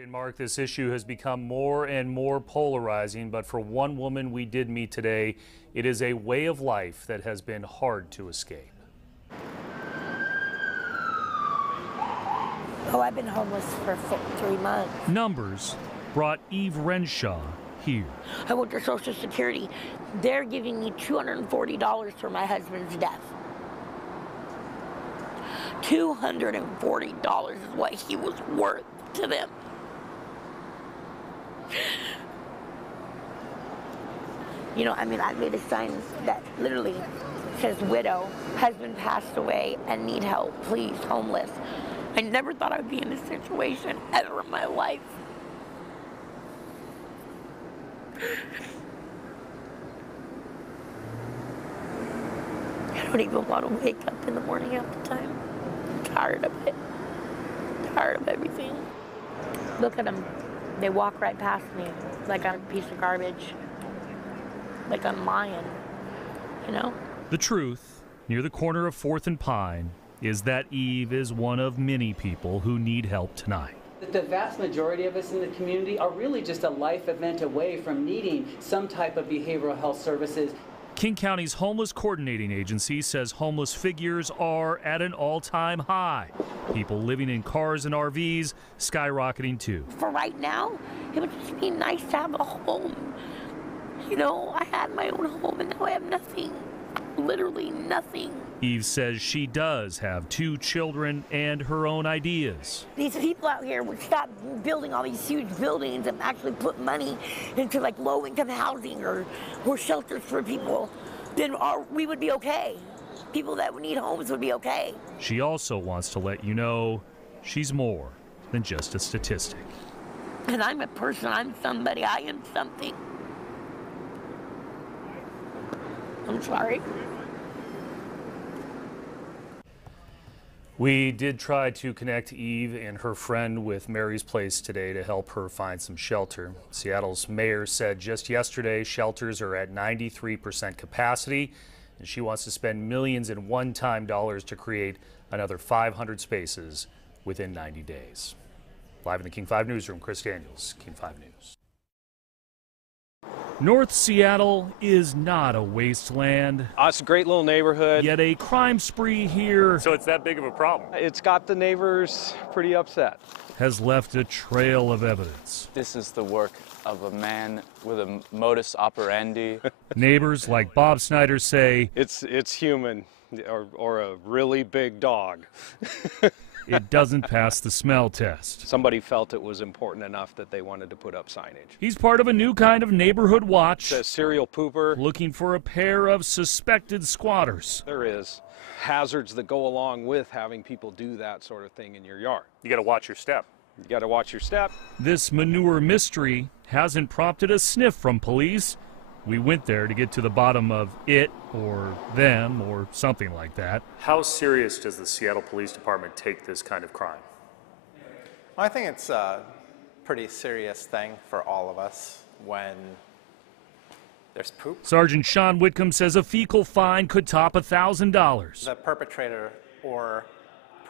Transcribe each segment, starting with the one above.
And Mark, this issue has become more and more polarizing, but for one woman we did meet today, it is a way of life that has been hard to escape. Oh, I've been homeless for 3 months. Numbers brought Eve Renshaw here. I went to Social Security. They're giving me $240 for my husband's death. $240 is what he was worth to them. You know, I mean, I made a sign that literally says widow, husband passed away and need help, please, homeless. I never thought I'd be in this situation ever in my life. I don't even want to wake up in the morning half the time. I'm tired of it. Tired of everything. Look at them. They walk right past me like I'm a piece of garbage. Like I'm lying, you know? The truth, near the corner of 4th and Pine, is that Eve is one of many people who need help tonight. The vast majority of us in the community are really just a life event away from needing some type of behavioral health services. King County's Homeless Coordinating Agency says homeless figures are at an all-time high. People living in cars and RVs skyrocketing too. For right now, it would just be nice to have a home. You know, I had my own home and now I have nothing. Literally nothing. Eve says she does have 2 children and her own ideas. These people out here would stop building all these huge buildings and actually put money into like low-income housing or shelters for people, then we would be okay. People that would need homes would be okay. She also wants to let you know she's more than just a statistic. And I'm a person, I'm somebody, I am something. I'm sorry. We did try to connect Eve and her friend with Mary's Place today to help her find some shelter. Seattle's mayor said just yesterday shelters are at 93% capacity, and she wants to spend millions in one-time dollars to create another 500 spaces within 90 days. Live in the King 5 newsroom, Chris Daniels, King 5 News. North Seattle is not a wasteland. It's a great little neighborhood. Yet a crime spree here. So it's that big of a problem? It's got the neighbors pretty upset. Has left a trail of evidence. This is the work of a man with a modus operandi. Neighbors like Bob Snyder say it's human or a really big dog. it doesn't pass the smell test. Somebody felt it was important enough that they wanted to put up signage. He's part of a new kind of neighborhood watch. It's a serial pooper. Looking for a pair of suspected squatters. There is hazards that go along with having people do that sort of thing in your yard. You got to watch your step. You got to watch your step. This manure mystery hasn't prompted a sniff from police. We went there to get to the bottom of it or them or something like that. How serious does the Seattle Police Department take this kind of crime? Well, I think it's a pretty serious thing for all of us when there's poop. Sergeant Sean Whitcomb says a fecal fine could top $1,000. The perpetrator or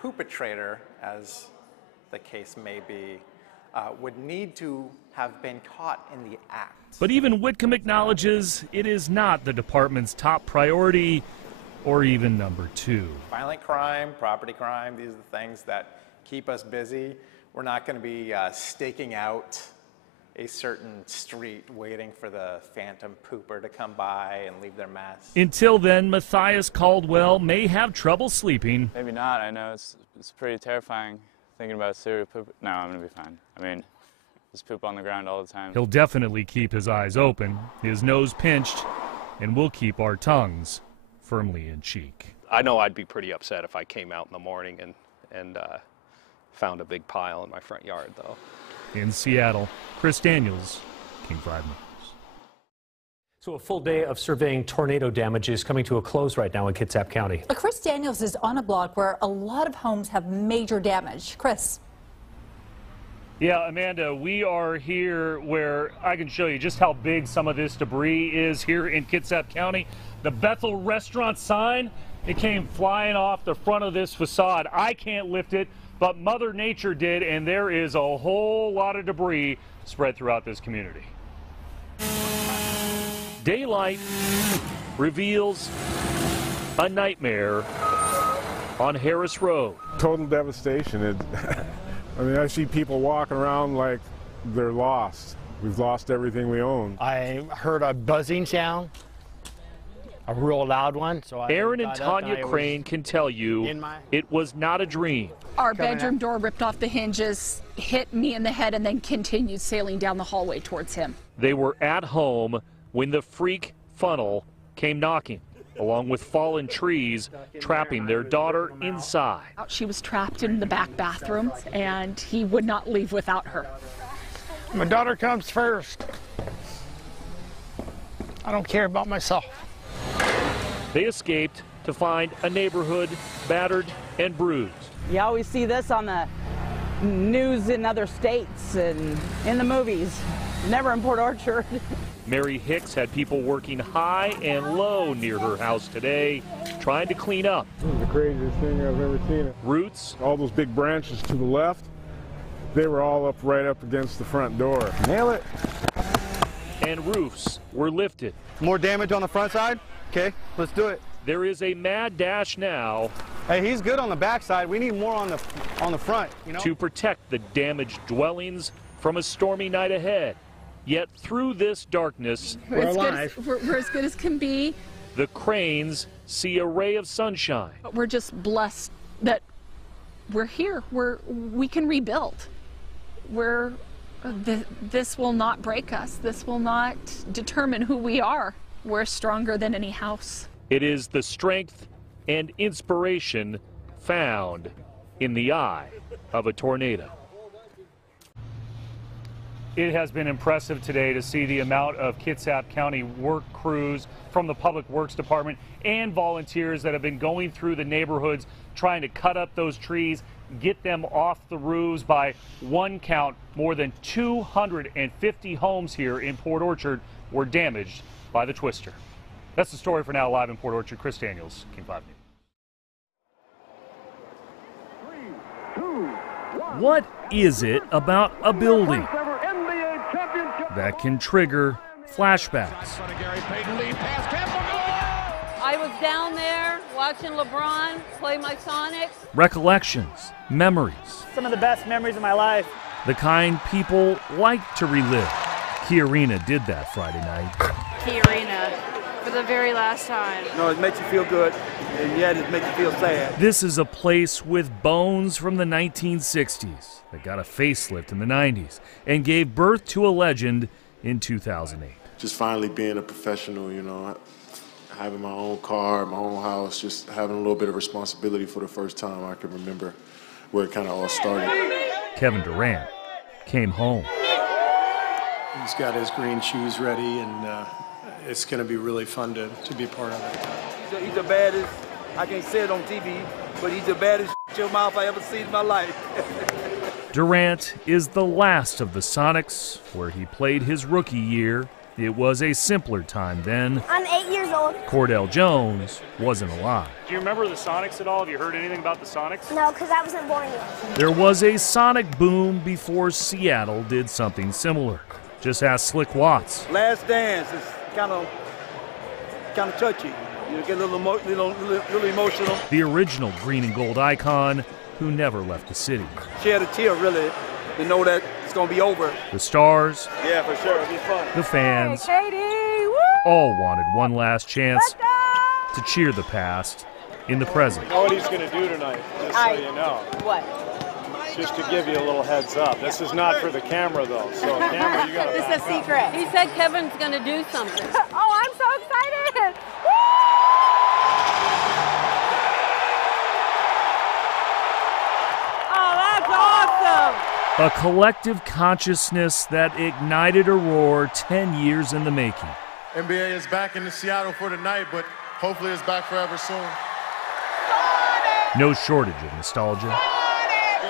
poopatrator, as the case may be, would need to have been caught in the act. But even Whitcomb acknowledges it is not the department's top priority or even number 2. Violent crime, property crime, these are the things that keep us busy. We're not going to be staking out a certain street waiting for the phantom pooper to come by and leave their mess. Until then, Matthias Caldwell may have trouble sleeping. Maybe not. I know it's pretty terrifying thinking about serial poop. No, I'm going to be fine. I mean, there's poop on the ground all the time. He'll definitely keep his eyes open, his nose pinched, and we'll keep our tongues firmly in cheek. I know I'd be pretty upset if I came out in the morning and found a big pile in my front yard, though. In Seattle, Chris Daniels, King 5 News. So a full day of surveying tornado damage is coming to a close right now in Kitsap County. Chris Daniels is on a block where a lot of homes have major damage. Chris. Yeah, Amanda, we are here where I can show you just how big some of this debris is here in Kitsap County. The Bethel restaurant sign, it came flying off the front of this facade. I can't lift it. but Mother Nature did, and there is a whole lot of debris spread throughout this community. Daylight reveals a nightmare on Harris Road. Total devastation. I mean, I see people walking around like they're lost. We've lost everything we own. I heard a buzzing sound, a real loud one. So Aaron and Tanya Crane can tell you it was not a dream. Our bedroom door ripped off the hinges, hit me in the head, and then continued sailing down the hallway towards him. They were at home when the freak funnel came knocking, along with fallen trees, trapping their daughter inside. She was trapped in the back bathroom, and he would not leave without her. My daughter comes first. I don't care about myself. They escaped to find a neighborhood battered and bruised. You always see this on the news in other states and in the movies. Never in Port Orchard. Mary Hicks had people working high and low near her house today, trying to clean up. This is the craziest thing I've ever seen. Roots. All those big branches to the left, they were all right up against the front door. Nail it. And roofs were lifted. More damage on the front side? Okay, let's do it. There is a mad dash now. Hey, he's good on the back side. We need more on the front, you know? To protect the damaged dwellings from a stormy night ahead. Yet through this darkness, we're as good as can be. The Cranes see a ray of sunshine. But we're just blessed that we're here. We can rebuild. This will not break us. This will not determine who we are. We're stronger than any house. It is the strength and inspiration found in the eye of a tornado. It has been impressive today to see the amount of Kitsap County work crews from the Public Works Department and volunteers that have been going through the neighborhoods trying to cut up those trees, get them off the roofs. By one count, more than 250 homes here in Port Orchard were damaged by the twister. That's the story for now. Live in Port Orchard, Chris Daniels, King 5 News. What is it about a building that can trigger flashbacks? I was down there watching LeBron play my Sonics. Recollections, memories. Some of the best memories of my life. The kind people like to relive. Key Arena did that Friday night. Key Arena for the very last time. No, it makes you feel good, and yet it makes you feel sad. This is a place with bones from the 1960s that got a facelift in the 90s and gave birth to a legend in 2008. Just finally being a professional, you know, having my own car, my own house, just having a little bit of responsibility for the first time I can remember where it kind of all started. Kevin Durant came home. He's got his green shoes ready, and it's going to be really fun to be part of it. He's the baddest, I can't say it on TV, but he's the baddest your mouth I ever seen in my life. Durant is the last of the Sonics, where he played his rookie year. It was a simpler time then. I'm 8 years old. Cordell Jones wasn't alive. Do you remember the Sonics at all? Have you heard anything about the Sonics? No, because I wasn't born yet. There was a Sonic boom before Seattle did something similar. Just ask Slick Watts. Last Dance is kind of touchy. You get a little emotional. The original green and gold icon who never left the city. Shed a tear, really, to know that it's going to be over. The stars. Yeah, for sure. It'll be fun. The fans. Hey, Katie, woo! All wanted one last chance to cheer the past in the present. You know what he's going to do tonight, just so you know. What? Just to give you a little heads up. This is not for the camera, though. So, camera, you got to. This is a secret. He said Kevin's going to do something. Oh, I'm so excited! Oh, that's awesome! A collective consciousness that ignited a roar 10 years in the making. NBA is back in Seattle for tonight, but hopefully it's back forever soon. No shortage of nostalgia.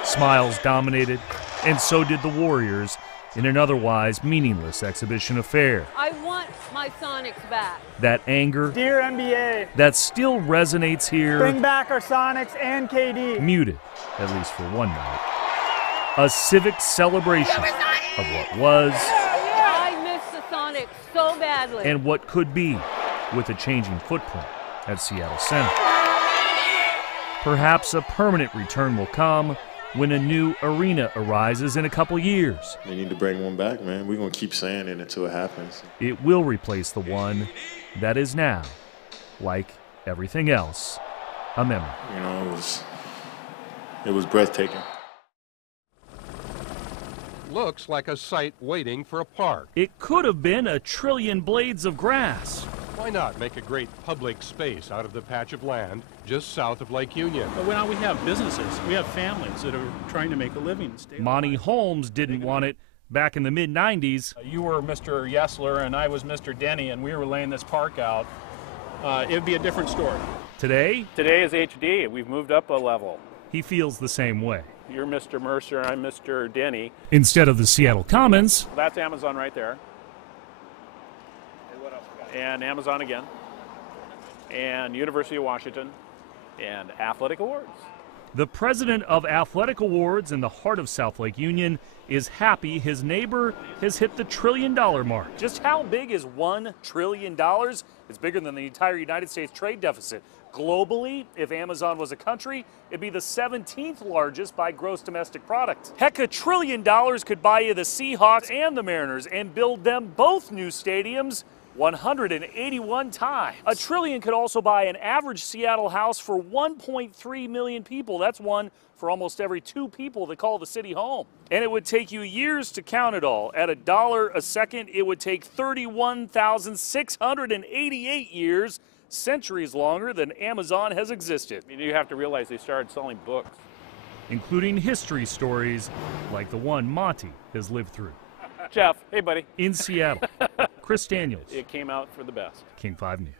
Smiles dominated, and so did the Warriors in an otherwise meaningless exhibition affair. I want my Sonics back. That anger, Dear NBA, that still resonates here, bring back our Sonics and KD. Muted, at least for one night. A civic celebration of what was I miss the Sonics so badly. and what could be with a changing footprint at Seattle Center. Perhaps a permanent return will come when a new arena arises in a couple years. They need to bring one back, man. We're going to keep saying it until it happens. It will replace the one that is now, like everything else, a memory. You know, it was breathtaking. Looks like a site waiting for a park. It could have been a trillion blades of grass. Why not make a great public space out of the patch of land just south of Lake Union? But now we have businesses, we have families that are trying to make a living. Monty Holmes didn't want it back in the mid-90s. You were Mr. Yesler and I was Mr. Denny, and we were laying this park out. It would be a different story. Today is HD. We've moved up a level. he feels the same way. You're Mr. Mercer, I'm Mr. Denny. Instead of the Seattle Commons, That's Amazon right there. And Amazon again. And University of Washington. And Athletic Awards. the president of Athletic Awards in the heart of South Lake Union is happy his neighbor has hit the $1 trillion mark. Just how big is $1 trillion? It's bigger than the entire United States trade deficit. Globally, if Amazon was a country, it'd be the 17th largest by gross domestic product. Heck, $1 trillion could buy you the Seahawks and the Mariners and build them both new stadiums 181 times. $1 trillion could also buy an average Seattle house for 1.3 million people. That's one for almost every 2 people that call the city home. And it would take you years to count it all. At $1 a second, it would take 31,688 years, centuries longer than Amazon has existed. I mean, you have to realize they started selling books. Including history stories like the one Monty has lived through. Jeff, hey buddy. In Seattle, Chris Daniels, It came out for the best. King 5 News.